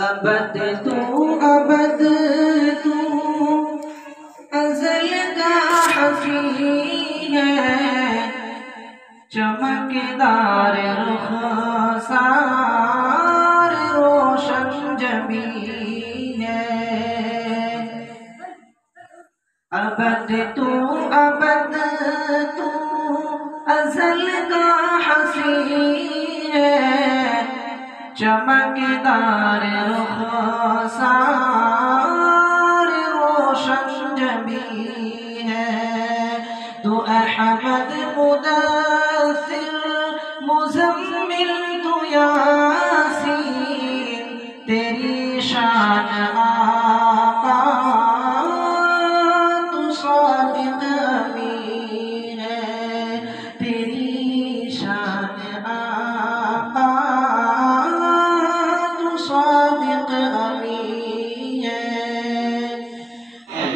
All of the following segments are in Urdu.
ابد تو ازل کا حفیظ ہے، چمکدار رخسار روشن جبین ہے۔ ابد تو ازل کا حفیظ ہے، چمکدار رخسار روشن جبین ہے۔ تو احمد مدثر مزمل تو یاسین، تیری شان آقا تو صادق امین ہے، تیری شان آقا تو صادق امین ہے۔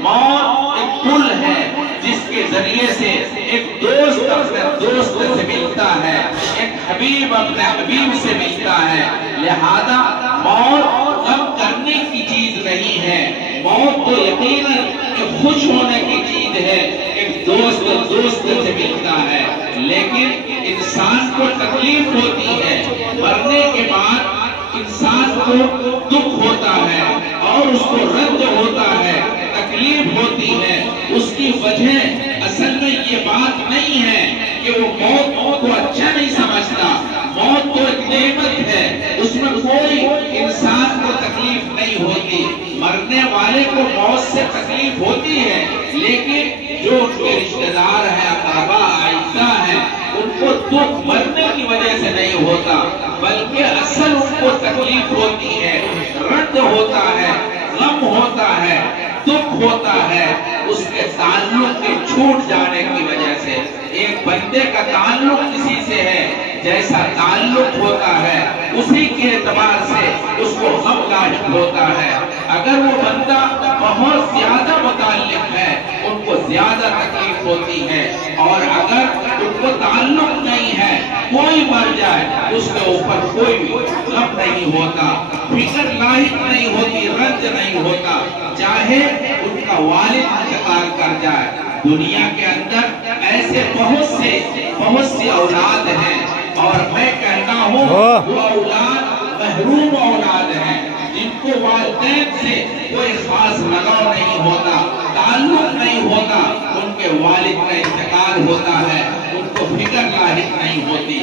موت ایک پل ہے جس کے ذریعے سے ایک دوست اپنے دوست سے ملتا ہے، ایک حبیب اپنے حبیب سے ملتا ہے، لہذا موت غم کرنے کی چیز نہیں ہے، موت تو یقیناً ایک خوش ہونے کی چیز ہے، ایک دوست سے ملتا ہے۔ لیکن انسان کو تکلیف ہوتی ہے، مرنے کے بعد انسان کو دکھ ہوتا ہے اور اس کو رنج ہوتا ہے، تکلیف ہوتی ہے۔ اس کی وجہ اصل میں یہ بات نہیں ہے کہ وہ موت کو اچھا نہیں سمجھتا، موت تو ایک نعمت ہے، اس میں کوئی انسان کو تکلیف نہیں ہوتی۔ مرنے والے کو موت سے تکلیف ہوتی ہے، لیکن جو ان کے رشتہ دار ہیں، اقربا اعزاء ہیں، ان کو دکھ مرنے کی وجہ سے نہیں ہوتا، بلکہ اصل ان کو تکلیف ہوتی ہے، رنج ہوتا ہے، غم ہوتا ہے، دکھ ہوتا ہے، اس کے تعلق کے چھوٹ جانے کی وجہ سے۔ ایک بندے کا تعلق کسی سے ہے، جیسا تعلق ہوتا ہے اسی کے اعتبار سے اس کو غم لاحق ہوتا ہے۔ اگر وہ بندہ بہت زیادہ متعلق ہے ان کو زیادہ تکلیف ہوتی ہے، اور اگر ان کو تعلق نہیں ہے، کوئی مر جائے اس کے اوپر کوئی غم نہیں ہوتا، فکر لاحق نہیں ہوتی، رنج نہیں ہوتا، چاہے ان کا والد انتقال کر جائے۔ دنیا کے اندر ایسے بہت سے اولاد ہیں، اور میں کہتا ہوں وہ اولاد محروم اولاد ہیں، جن کو والدین سے کوئی خاص لگاؤ نہیں ہوتا، تعلق نہیں ہوتا، ان کے والد کا انتقال ہوتا ہے، ان کو فکر لاحق نہیں ہوتی۔